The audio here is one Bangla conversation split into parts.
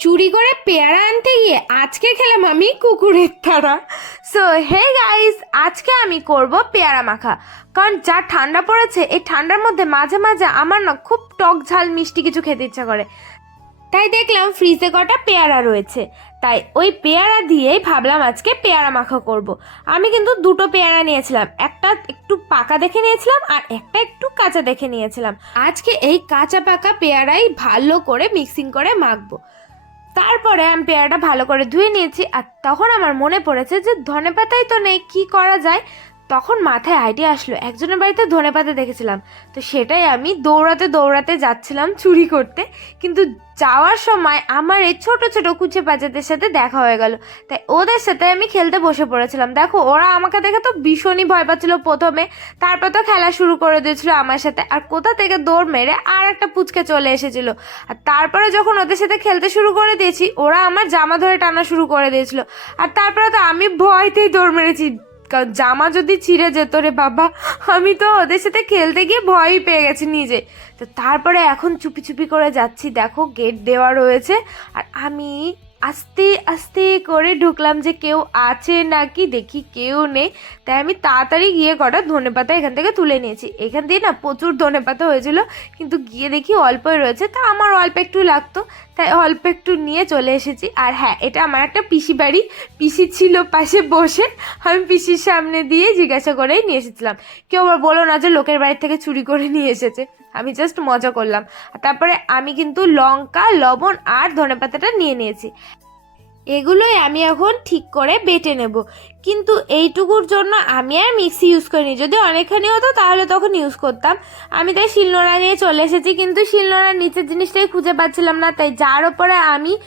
চুরি করে পেয়ারা আনতে গিয়ে আজকে খেলাম আমি কুকুরের তারা সো হে গাইস আজকে আমি করব পেয়ারা মাখা। কারণ যা ঠান্ডা পড়েছে, এই ঠান্ডার মধ্যে মাঝে মাঝে আমার না খুব টক ঝাল মিষ্টি কিছু খেতে ইচ্ছা করে। তাই দেখলাম ফ্রিজে কটা পেয়ারা রয়েছে। তাই ওই পেয়ারা দিয়েই ভাবলাম আজকে পেয়ারা মাখা করব। আমি কিন্তু দুটো পেয়ারা নিয়েছিলাম। একটা একটু পাকা দেখে নিয়েছিলাম আর একটা একটু কাঁচা দেখে নিয়েছিলাম। আজকে এই কাঁচা পাকা পেয়ারাই ভালো করে মিক্সিং করে মাখবো। তারপরে আমি পেয়ারাটা ভালো করে ধুয়ে নিয়েছি, আর তখন আমার মনে পড়েছে যে ধনে পাতাই তো নেই, কি করা যায়? তখন মাথায় আইডিয়া আসলো, একজনের বাড়িতে ধনে পাতা দেখেছিলাম। তো সেটাই আমি দৌড়াতে দৌড়াতে যাচ্ছিলাম চুরি করতে। কিন্তু যাওয়ার সময় আমার এই ছোট ছোট কুচে পাচাদের সাথে দেখা হয়ে গেল। তাই ওদের সাথে আমি খেলতে বসে পড়েছিলাম। দেখো, ওরা আমাকে দেখে তো ভীষণই ভয় পাচ্ছিল প্রথমে। তারপর তো খেলা শুরু করে দিয়েছিল আমার সাথে। আর কোথা থেকে দৌড় মেরে আর একটা পুচকে চলে এসেছিল। আর তারপরে যখন ওদের সাথে খেলতে শুরু করে দিয়েছি, ওরা আমার জামা ধরে টানা শুরু করে দিয়েছিল। আর তারপরে তো আমি ভয়তেই দৌড় মেরেছি। জামা যদি ছিঁড়ে যেত রে বাবা, আমি তো ওদের সাথে খেলতে গিয়ে ভয়ই পেয়ে গেছি নিজে। তো তারপরে এখন চুপি চুপি করে যাচ্ছি, দেখো গেট দেওয়া রয়েছে, আর আমি আস্তে আস্তে করে ঢুকলাম যে কেউ আছে নাকি, দেখি কেউ নেই। তাই আমি তাড়াতাড়ি গিয়ে কটা ধনে পাতা এখান থেকে তুলে নিয়েছি। এখান দিয়ে না প্রচুর ধনে পাতা হয়েছিল, কিন্তু গিয়ে দেখি অল্পই রয়েছে। তা আমার অল্প একটু লাগতো, তাই অল্প একটু নিয়ে চলে এসেছি। আর হ্যাঁ এটা আমার একটা পিসি বাড়ি। পিসি ছিল পাশে বসে, আমি পিসির সামনে দিয়ে জিজ্ঞাসা করেই নিয়ে এসেছিলাম। কেউ আবার বলো না যে লোকের বাড়ির থেকে চুরি করে নিয়ে এসেছে। আমি জাস্ট মজা করলাম। তারপরে আমি কিন্তু লঙ্কা, লবণ আর ধনেপাতাটা নিয়ে নিয়েছি। এগুলোই আমি এখন ঠিক করে বেটে নেব। কিন্তু এইটুকুর জন্য আমি আর মিক্সি ইউজ করিনি। যদি অনেকখানি হতো তাহলে তখন ইউজ করতাম। আমি তাই শিলনোড়া নিয়ে চলে এসেছি। কিন্তু শিলনোড়ার নিচের জিনিসটাই খুঁজে পাচ্ছিলাম না। তাই যার ওপরে আমি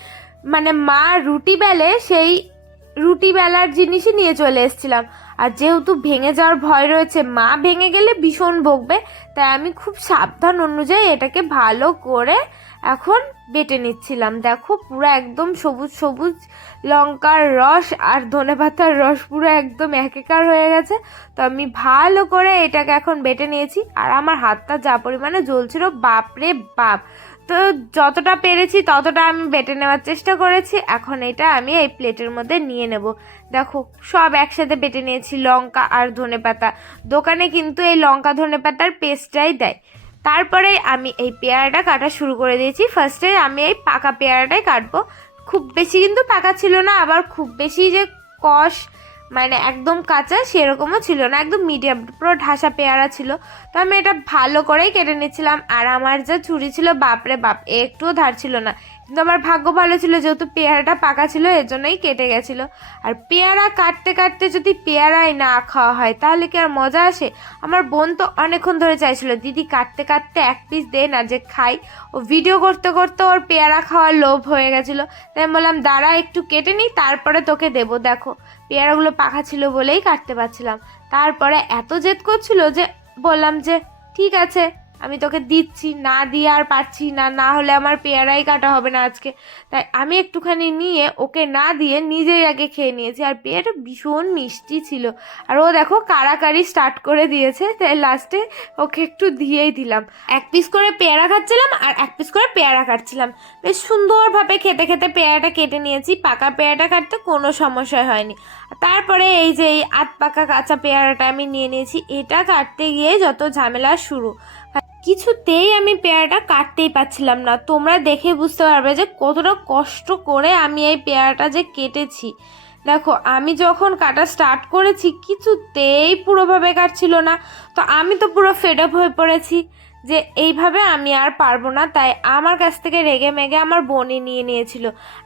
মানে মা রুটি বেলে সেই রুটি বেলার জিনিসই নিয়ে চলে এসেছিলাম। আর যেহেতু ভেঙে যাওয়ার ভয় রয়েছে, মা ভেঙে গেলে ভীষণ বকবে তাই আমি খুব সাবধান অনুযায়ী এটাকে ভালো করে এখন বেটে নিচ্ছিলাম। দেখো, পুরো একদম সবুজ সবুজ লঙ্কার রস আর ধনেপাতার রস পুরো একদম একেকার হয়ে গেছে। তো আমি ভালো করে এটাকে এখন বেটে নিয়েছি। আর আমার হাতটা যা পরিমাণে জ্বলছিল, বাপরে বাপ! তো যতটা পেরেছি ততটা আমি বেটে নেওয়ার চেষ্টা করেছি। এখন এটা আমি এই প্লেটের মধ্যে নিয়ে নেব। দেখো, সব একসাথে বেটে নিয়েছি, লঙ্কা আর ধনেপাতা দোকানে কিন্তু এই লঙ্কা ধনেপাতার পেস্টটাই দেয়। তারপরে আমি এই পেয়ারাটা কাটা শুরু করে দিয়েছি। ফার্স্টে আমি এই পাকা পেয়ারাটাই কাটবো। খুব বেশি কিন্তু পাকা ছিল না, আবার খুব বেশি যে কষ মানে একদম কাঁচা সেরকমও ছিল না, একদম মিডিয়াম পুরো ঢাসা পেয়ারা ছিল। তো আমি এটা ভালো করেই কেটে নিচ্ছিলাম, আর আমার যা চুরি ছিল, বাপরে বাপ, একটুও ধার ছিল না। কিন্তু আমার ভাগ্য ভালো ছিল, যেহেতু পেয়ারাটা পাকা ছিল, এর জন্যই কেটে গেছিল। আর পেয়ারা কাটতে কাটতে যদি পেয়ারাই না খাওয়া হয়, তাহলে কি আর মজা আসে? আমার বোন তো অনেকক্ষণ ধরে চাইছিল, দিদি, কাটতে কাটতে এক পিস দে না, যে খাই। ও ভিডিও করতে করতে ওর পেয়ারা খাওয়ার লোভ হয়ে গেছিল। তাই বললাম, দাঁড়া, একটু কেটে নিই, তারপরে তোকে দেবো। দেখো, পেয়ারাগুলো পাকা ছিল বলেই কাটতে পারছিলাম। তারপরে এত জেদ করছিল যে, বললাম যে, ঠিক আছে। আমি তোকে দিচ্ছি, না দিয়ে আর পারছি না না হলে আমার পেয়ারাই কাটা হবে না আজকে। তাই আমি একটুখানি নিয়ে ওকে না দিয়ে নিজেই আগে খেয়ে নিয়েছি। আর পেয়ারা ভীষণ মিষ্টি ছিল। আর ও দেখো কারাকারি স্টার্ট করে দিয়েছে, তাই লাস্টে ওকে একটু দিয়েই দিলাম। এক পিস করে পেয়ারা খাচ্ছিলাম আর এক পিস করে পেয়ারা কাটছিলাম। বেশ সুন্দরভাবে খেতে খেতে পেয়ারাটা কেটে নিয়েছি। পাকা পেয়ারাটা কাটতে কোনো সমস্যা হয়নি। তারপরে এই যে এই আধ পাকা কাঁচা পেয়ারাটা আমি নিয়ে নিয়েছি। এটা কাটতে গিয়ে যত ঝামেলা শুরু কিছুতেই আমি পেয়ারাটা কাটতেই পাচ্ছিলাম না। তোমরা দেখে বুঝতে পারবে যে কতটা কষ্ট করে আমি এই পেয়ারাটা যে কেটেছি। দেখো, আমি যখন কাটা স্টার্ট করেছি কিছুতেই পুরোভাবে কাটছিল না। তো আমি তো পুরো ফেড আপ হয়ে পড়েছি। যে এইভাবে আমি আর পারব না, তাই আমার কাছ থেকে রেগে মেগে আমার বোনই নিয়ে নিয়েছিল।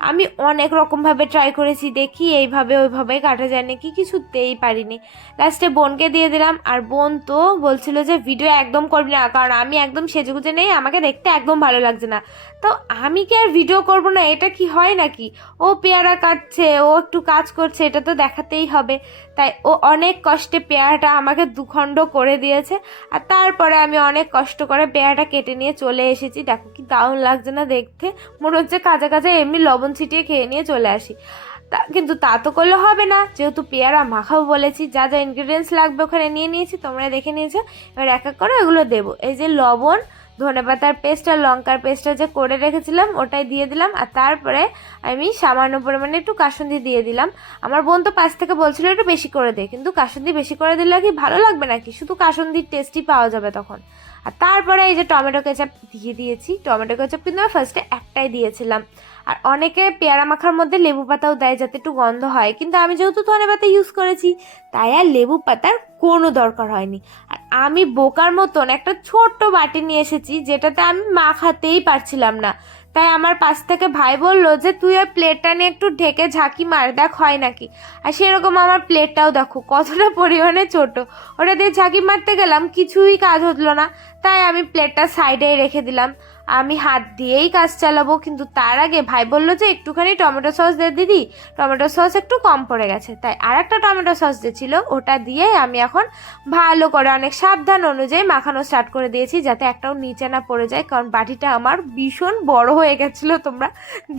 আমি অনেক রকমভাবে ট্রাই করেছি, দেখি এইভাবে ওইভাবে কাটা যায় নাকি, কিছুতেই পারিনি। লাস্টে বোনকে দিয়ে দিলাম, আর বোন তো বলছিল যে ভিডিও একদম করবি না, কারণ আমি একদম সেজেগুজে নেই, আমাকে দেখতে একদম ভালো লাগছে না। তো আমি কি আর ভিডিও করব না, এটা কি হয় নাকি? ও পেয়ারা কাটছে, ও একটু কাজ করছে, এটা তো দেখাতেই হবে। তাই ও অনেক কষ্টে পেয়ারাটা আমাকে দুখণ্ড করে দিয়েছে, আর তারপরে আমি অনেক কষ্ট করে পেয়ারাটা কেটে নিয়ে চলে এসেছি। দেখো কি দারুণ লাগছে না দেখতে। মনে হচ্ছে কাঁচা কাঁচা এমনি লবণ ছিটিয়ে খেয়ে নিয়ে চলে আসি। তা কিন্তু তা তো করলে হবে না। যেহেতু পেয়ারা মাখাও বলেছি, যা যা ইনগ্রিডিয়েন্টস লাগবে ওখানে নিয়ে নিয়েছি তোমরা দেখে নিয়েছো। এবার এক এক করে ওগুলো দেবো। এই যে লবণ ধনেপাতার পেস্ট আর লঙ্কার পেস্টটা যে করে রেখেছিলাম, ওটাই দিয়ে দিলাম। আর তারপরে আমি সামান্য পরিমাণে একটু কাসুন্দি দিয়ে দিলাম। আমার বোন তো পাশ থেকে বলছিল একটু বেশি করে দে, কিন্তু কাসুন্দি বেশি করে দিলে কি ভালো লাগবে নাকি? শুধু কাসুন্দির টেস্টই পাওয়া যাবে তখন। আর তারপরে এই যে টমেটো কেচাপ দিয়ে দিয়েছি। টমেটো কেচাপ কিন্তু আমি ফার্স্টে একটাই দিয়েছিলাম। আর অনেকে পেয়ারা মাখার মধ্যে লেবু পাতাও দেয় যাতে একটু গন্ধ হয়। কিন্তু আমি যেহেতু ধনে পাতা ইউজ করেছি, তাই আর লেবু পাতার কোনো দরকার হয়নি। আর আমি বোকার মতন একটা ছোট্ট বাটি নিয়ে এসেছি, যেটাতে আমি মাখাতেই পারছিলাম না। তাই আমার পাশ থেকে ভাই বলল যে, তুই ওই প্লেটটা নিয়ে একটু ঢেকে ঝাঁকি মার, দেখ হয় নাকি? আর সেরকম আমার প্লেটটাও দেখো, কতটা পরিমাণে ছোট। ওটা দিয়ে ঝাঁকি মারতে গেলাম, কিছুই কাজ হলো না। তাই আমি প্লেটটা সাইডে রেখে দিলাম। আমি হাত দিয়েই কাজ চালাবো, কিন্তু তার আগে ভাই বলল যে একটুখানি টমেটো সস দে দিদি। টমেটো সস একটু কম পড়ে গেছে, তাই আর একটা টমেটো সস যে ছিল ওটা দিয়ে আমি এখন ভালো করে অনেক সাবধান অনুযায়ী মাখানো স্টার্ট করে দিয়েছি, যাতে একটাও নিচে না পড়ে যায়, কারণ বাটিটা আমার ভীষণ বড় হয়ে গেছিল, তোমরা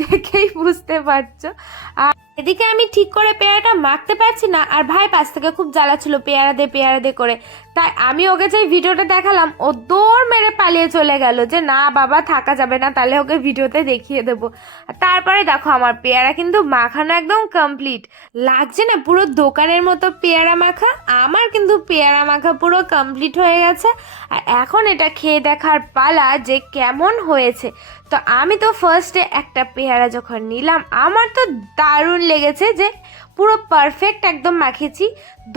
দেখেই বুঝতে পারছ। আর এদিকে আমি ঠিক করে পেয়ারাটা মাখতে পারছি না, আর ভাই পাশ থেকে খুব জ্বালা ছিল পেয়ারা দে পেয়ারা দে করে। তাই আমি ওকে যে ভিডিওটা দেখালাম, ও দৌড় মেরে পালিয়ে চলে গেল যে, না বাবা, থাকা যাবে না, তাহলে ওকে ভিডিওতে দেখিয়ে দেবো। তারপরে দেখো, আমার পেয়ারা কিন্তু মাখানো একদম কমপ্লিট লাগছে না পুরো দোকানের মতো পেয়ারা মাখা, আমার কিন্তু পেয়ারা মাখা পুরো কমপ্লিট হয়ে গেছে। আর এখন এটা খেয়ে দেখার পালা যে কেমন হয়েছে। তো আমি তো ফার্স্টে একটা পেয়ারা যখন নিলাম, আমার তো দারুণ লেগেছে যে পুরো পারফেক্ট একদম মাখিয়েছি।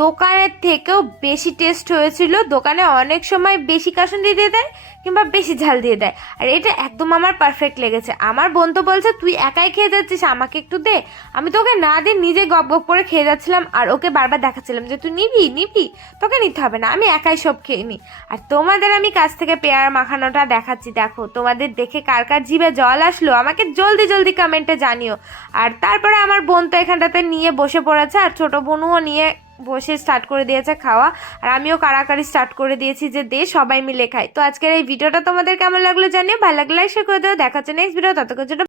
দোকানের থেকেও বেশি টেস্ট হয়েছিল, দোকানে অনেক সময় বেশি কাসুন্দি দিয়ে দেয় কিংবা বেশি ঝাল দিয়ে দেয়। আর এটা একদম আমার পারফেক্ট লেগেছে। আমার বোন তো বলছে, তুই একাই খেয়ে যাচ্ছিস, আমাকে একটু দে। আমি তোকে না দিয়ে নিজে গপ গপ করে খেয়ে যাচ্ছিলাম আর ওকে বারবার দেখাচ্ছিলাম যে, তুই নিবি নিবি? তোকে নিতে হবে না, আমি একাই সব খেয়ে নিই আর তোমাদের আমি কাছ থেকে পেয়ারা মাখানোটা দেখাচ্ছি। দেখো, তোমাদের দেখে কার কার জিভে জল আসলো, আমাকে জলদি জলদি কমেন্টে জানিও। আর তারপরে আমার বোন তো এখানটাতে নিয়ে বসে পড়েছে, আর ছোট বোনও নিয়ে বসে স্টার্ট করে দিয়েছে খাওয়া। আর আমিও কারাকারি স্টার্ট করে দিয়েছি যে দে, সবাই মিলে খাই। তো আজকের এই ভিডিওটা তোমাদের কেমন লাগল জানিয়ে ভালো লাগলে শেয়ার করে দেবে দেখাচ্ছে নেক্সট ভিডিও ততক্ষণ